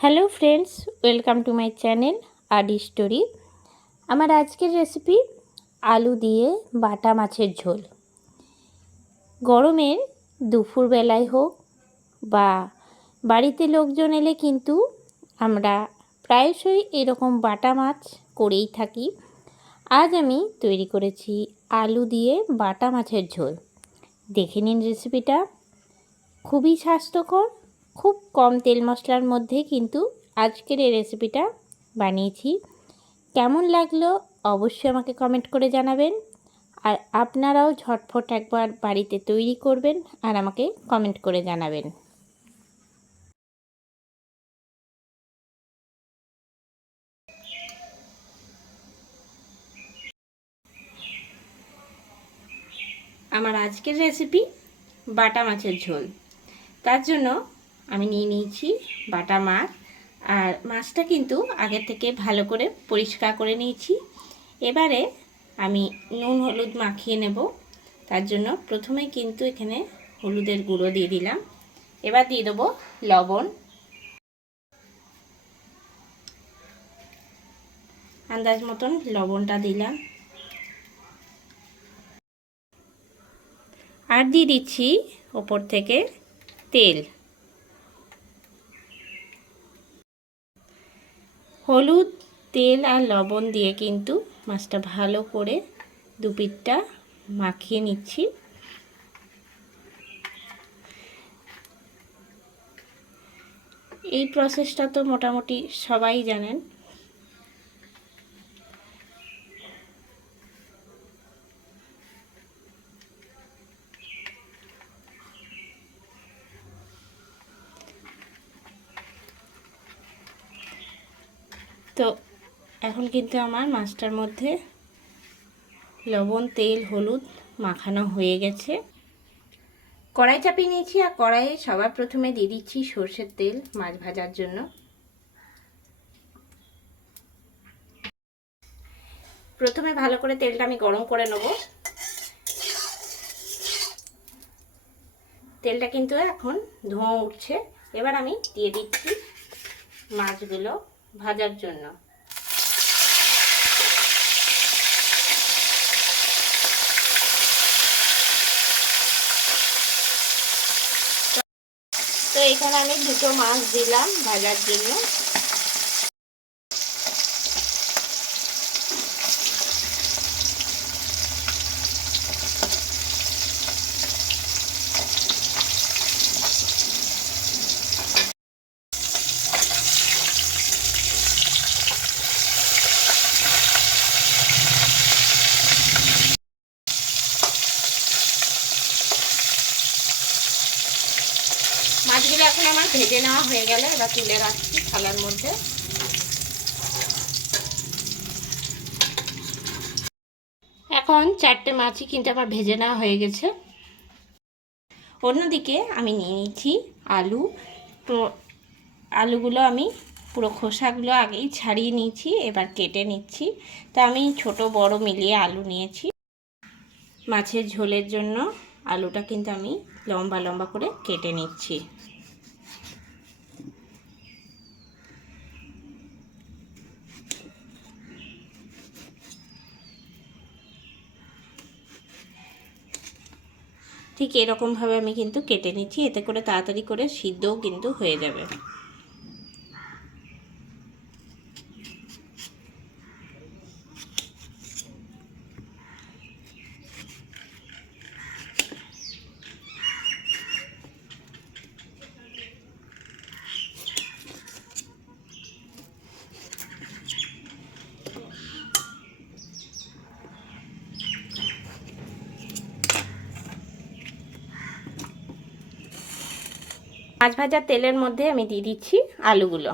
Hello friends, welcome to my channel Adi story. আমার আজকের recipe আলু দিয়ে বাটা মাছের ঝোল। গরমের দুপুরবেলায় হোক বা বাড়িতে লোকজন এলে কিন্তু আমরা প্রায়শই এরকম বাটা মাছ করেই থাকি। আজ আমি তৈরি করেছি আলু দিয়ে বাটা মাছের ঝোল। দেখে নিন রেসিপিটা। খুবই স্বাস্থ্যকর, খুব কম তেল মশলার মধ্যে কিন্তু আজকের এই রেসিপিটা বানিয়েছি। কেমন লাগলো অবশ্যই আমাকে কমেন্ট করে জানাবেন। আর আপনারাও ঝটফট একবার বাড়িতে তৈরি করবেন আর আমাকে কমেন্ট করে জানাবেন। আমার আজকের রেসিপি বাটা মাছের ঝোল। তার জন্য আমি নিয়ে নিয়েছি বাটা মাছ। আর মাছটা কিন্তু আগের থেকে ভালো করে পরিষ্কার করে নিয়েছি। এবারে আমি নুন হলুদ মাখিয়ে নেব। তার জন্য প্রথমে কিন্তু এখানে হলুদের গুঁড়ো দিয়ে দিলাম। এবার দিয়ে দেবো লবণ, আন্দাজ মতন লবণটা দিলাম। আর দিয়ে দিচ্ছি ওপর থেকে তেল। হলুদ, তেল আর লবণ দিয়ে কিন্তু মাছটা ভালো করে দুপিঠটা মাখিয়ে নিচ্ছি। এই প্রসেসটা তো মোটামুটি সবাই জানেন। তো এখন কিন্তু আমার মাছটার মধ্যে লবণ, তেল, হলুদ মাখানো হয়ে গেছে। কড়াই চাপিয়ে নিয়েছি আর কড়াইয়ে সবার প্রথমে দিয়ে দিচ্ছি সর্ষের তেল মাছ ভাজার জন্য। প্রথমে ভালো করে তেলটা আমি গরম করে নেব। তেলটা কিন্তু এখন ধোঁয়া উঠছে। এবার আমি দিয়ে দিচ্ছি মাছগুলো ভাজার জন্য। তো এখানে আমি দুটো মাছ দিলাম ভাজার জন্য। মাছগুলো এখন আমার ভেজে নেওয়া হয়ে গেল। এবার তুলে রাখছি থালার মধ্যে। এখন চারটে মাছই কিন্তু আমার ভেজে নেওয়া হয়ে গেছে। অন্যদিকে আমি নিয়ে নিচ্ছি আলু। তো আলুগুলো আমি পুরো খোসাগুলো আগেই ছাড়িয়ে নিয়েছি, এবার কেটে নিচ্ছি। তো আমি ছোট বড় মিলিয়ে আলু নিয়েছি। মাছের ঝোলের জন্য আলুটা কিন্তু আমি লম্বা লম্বা করে কেটে নিচ্ছি। ঠিক এরকমভাবে আমি কিন্তু কেটে নিচ্ছি, এতে করে তাড়াতাড়ি করে সিদ্ধও কিন্তু হয়ে যাবে। মাছ ভাজার তেলের মধ্যে আমি দিয়ে দিচ্ছি আলুগুলো।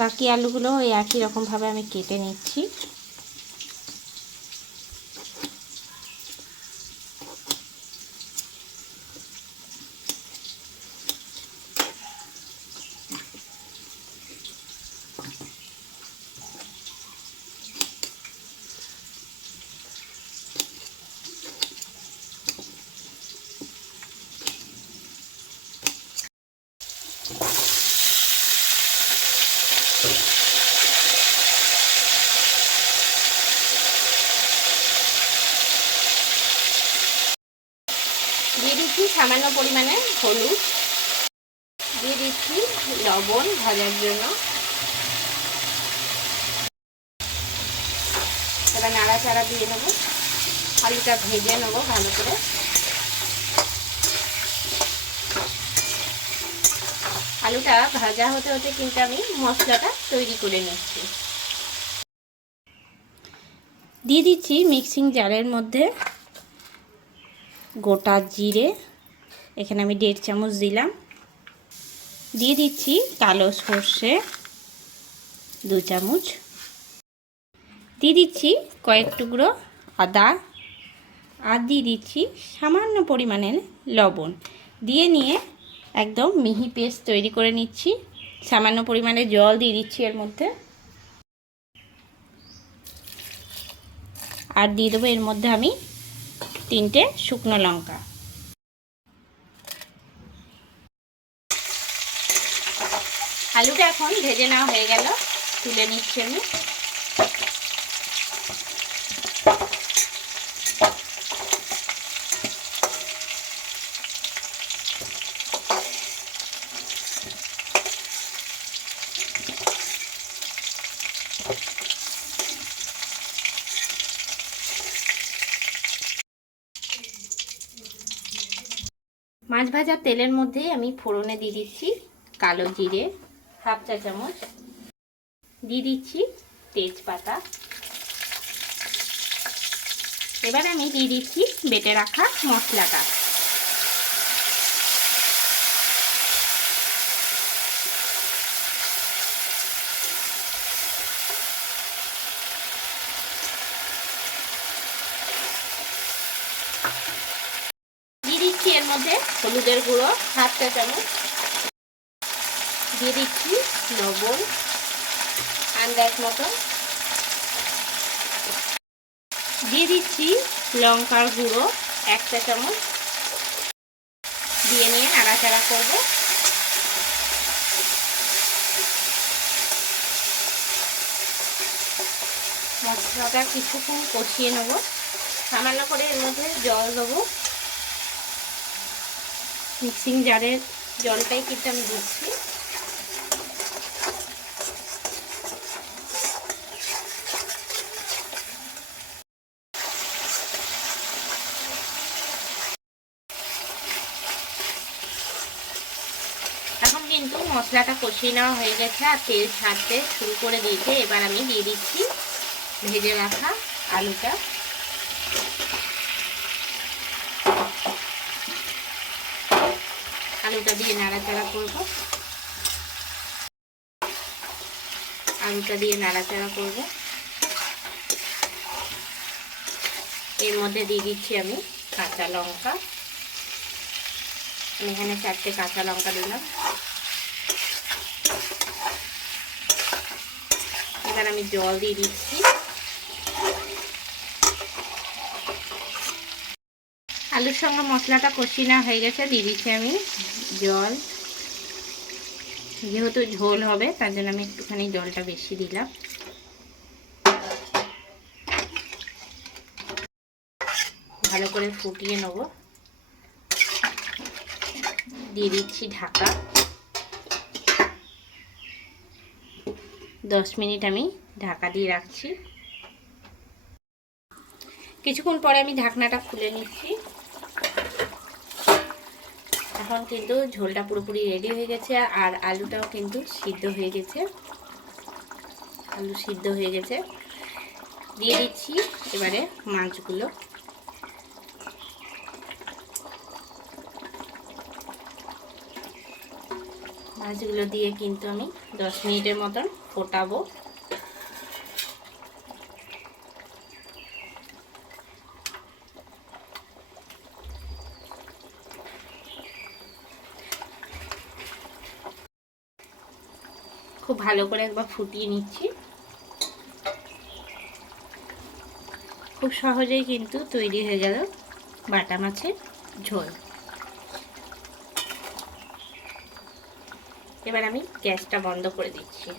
বাকি আলুগুলো ওই একই রকমভাবে আমি কেটে নিচ্ছি। দিয়ে দিচ্ছি সামান্য পরিমাণে হলুদ, দিয়ে দিচ্ছি লবণ ভাজার জন্য। এবার নাড়াচাড়া দিয়ে নেব, আলুটা ভেজে নেব ভালো করে। আলুটা ভাজা হতে হতে কিন্তু আমি মশলাটা তৈরি করে নিচ্ছি। দিয়ে দিচ্ছি মিক্সিং জারের মধ্যে গোটা জিরে, এখানে আমি 1.5 চামচ দিলাম। দিয়ে দিচ্ছি কালো সর্ষে 2 চামচ। দিয়ে দিচ্ছি কয়েক টুকরো আদা, আর দিয়ে দিচ্ছি সামান্য পরিমাণের লবণ। দিয়ে নিয়ে একদম মিহি পেস্ট তৈরি করে নিচ্ছি। সামান্য পরিমাণে জল দিয়ে দিচ্ছি এর মধ্যে, আর দিয়ে দেবো এর মধ্যে আমি 3টে শুকনো লঙ্কা। আলুটা এখন ভেজে নেওয়া হয়ে গেল, তুলে নিচ্ছি আমি। মাছ ভাজার তেলের মধ্যে আমি ফোড়নে দিয়ে দিচ্ছি কালো জিরে 1/2 চা চামচ, দিয়ে দিচ্ছি তেজপাতা। এবার আমি দিয়ে দিচ্ছি বেটে রাখা মশলাটা। দিয়ে দিচ্ছি এর মধ্যে হলুদের গুঁড়ো 1/2 চা চামচ, দিয়ে দিচ্ছি লবণ আন্দাজ মতো, দিয়ে দিচ্ছি লঙ্কার গুঁড়ো 1 চা চামচ, দিয়ে নিয়ে নাড়াচাড়া করব। মশলাটা কিছুক্ষণ কষিয়ে নেব, সামান্য করে এর মধ্যে জল দেবো। মিক্সিং জারের জলটাই কিন্তু আমি দিচ্ছি। এখন কিন্তু মশলাটা কষিয়ে নেওয়া হয়ে গেছে আর তেল ছাড়তে শুরু করে দিয়েছে। এবার আমি দিয়ে দিচ্ছি ভেজে রাখা আলুটা। আলুটা দিয়ে নাড়াচাড়া করব, আলুটা দিয়ে নাড়াচাড়া করব। এর মধ্যে দিয়ে দিচ্ছি আমি কাঁচা লঙ্কা, এখানে 4টে কাঁচা লঙ্কা দিলাম। এবার আমি জল দিয়ে দিচ্ছি। আলুর সঙ্গে মশলাটা কষিয়ে নেওয়া হয়ে গেছে, দিয়ে দিচ্ছি আমি জল। যেহেতু ঝোল হবে তার জন্য আমি একটুখানি জলটা বেশি দিলাম। ভালো করে ফুটিয়ে নেব। দিয়ে দিচ্ছি ঢাকা। 10 মিনিট আমি ঢাকা দিয়ে রাখছি। কিছুক্ষণ পরে আমি ঢাকনাটা খুলে নিচ্ছি। এখন কিন্তু ঝোলটা পুরোপুরি রেডি হয়ে গেছে আর আলুটাও কিন্তু সিদ্ধ হয়ে গেছে। আলু সিদ্ধ হয়ে গেছে। দিয়ে দিচ্ছি এবারে মাছগুলো। মাছগুলো দিয়ে কিন্তু আমি 10 মিনিটের মতন ফোটাবো। খুব ভালো করে একবার ফুটিয়ে নিচ্ছি। খুব সহজেই কিন্তু তৈরি হয়ে গেল বাটা মাছের ঝোল। এবার আমি গ্যাসটা বন্ধ করে দিচ্ছি।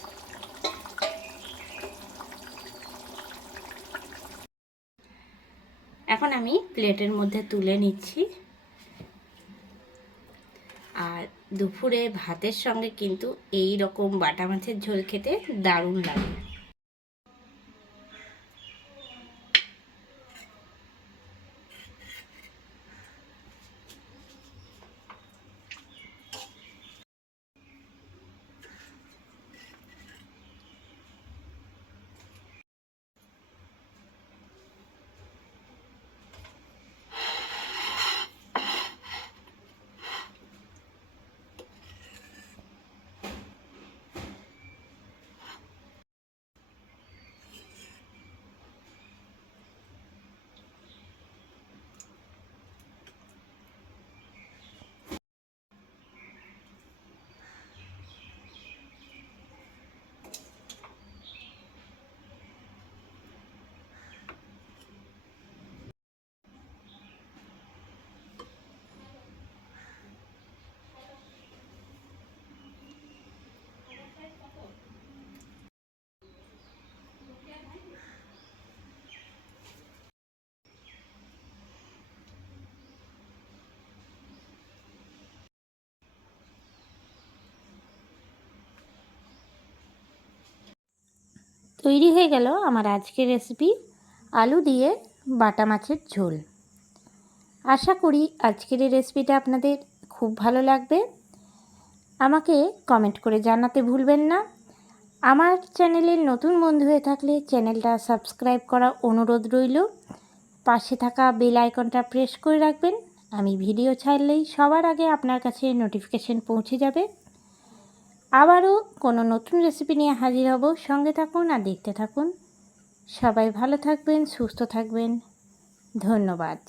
এখন আমি প্লেটের মধ্যে তুলে নিচ্ছি। আর দুপুরে ভাতের সঙ্গে কিন্তু এই রকম বাটা মাছের ঝোল খেতে দারুণ লাগে। তৈরি হয়ে গেল আমার আজকের রেসিপি, আলু দিয়ে বাটা মাছের ঝোল। আশা করি আজকের এই রেসিপিটা আপনাদের খুব ভালো লাগবে। আমাকে কমেন্ট করে জানাতে ভুলবেন না। আমার চ্যানেলের নতুন বন্ধু হয়ে থাকলে চ্যানেলটা সাবস্ক্রাইব করা অনুরোধ রইল। পাশে থাকা বেল আইকনটা প্রেস করে রাখবেন। আমি ভিডিও ছাড়লেই সবার আগে আপনার কাছে নোটিফিকেশন পৌঁছে যাবে। আবারও কোনো নতুন রেসিপি নিয়ে হাজির হব। সঙ্গে থাকুন আর দেখতে থাকুন। সবাই ভালো থাকবেন, সুস্থ থাকবেন। ধন্যবাদ।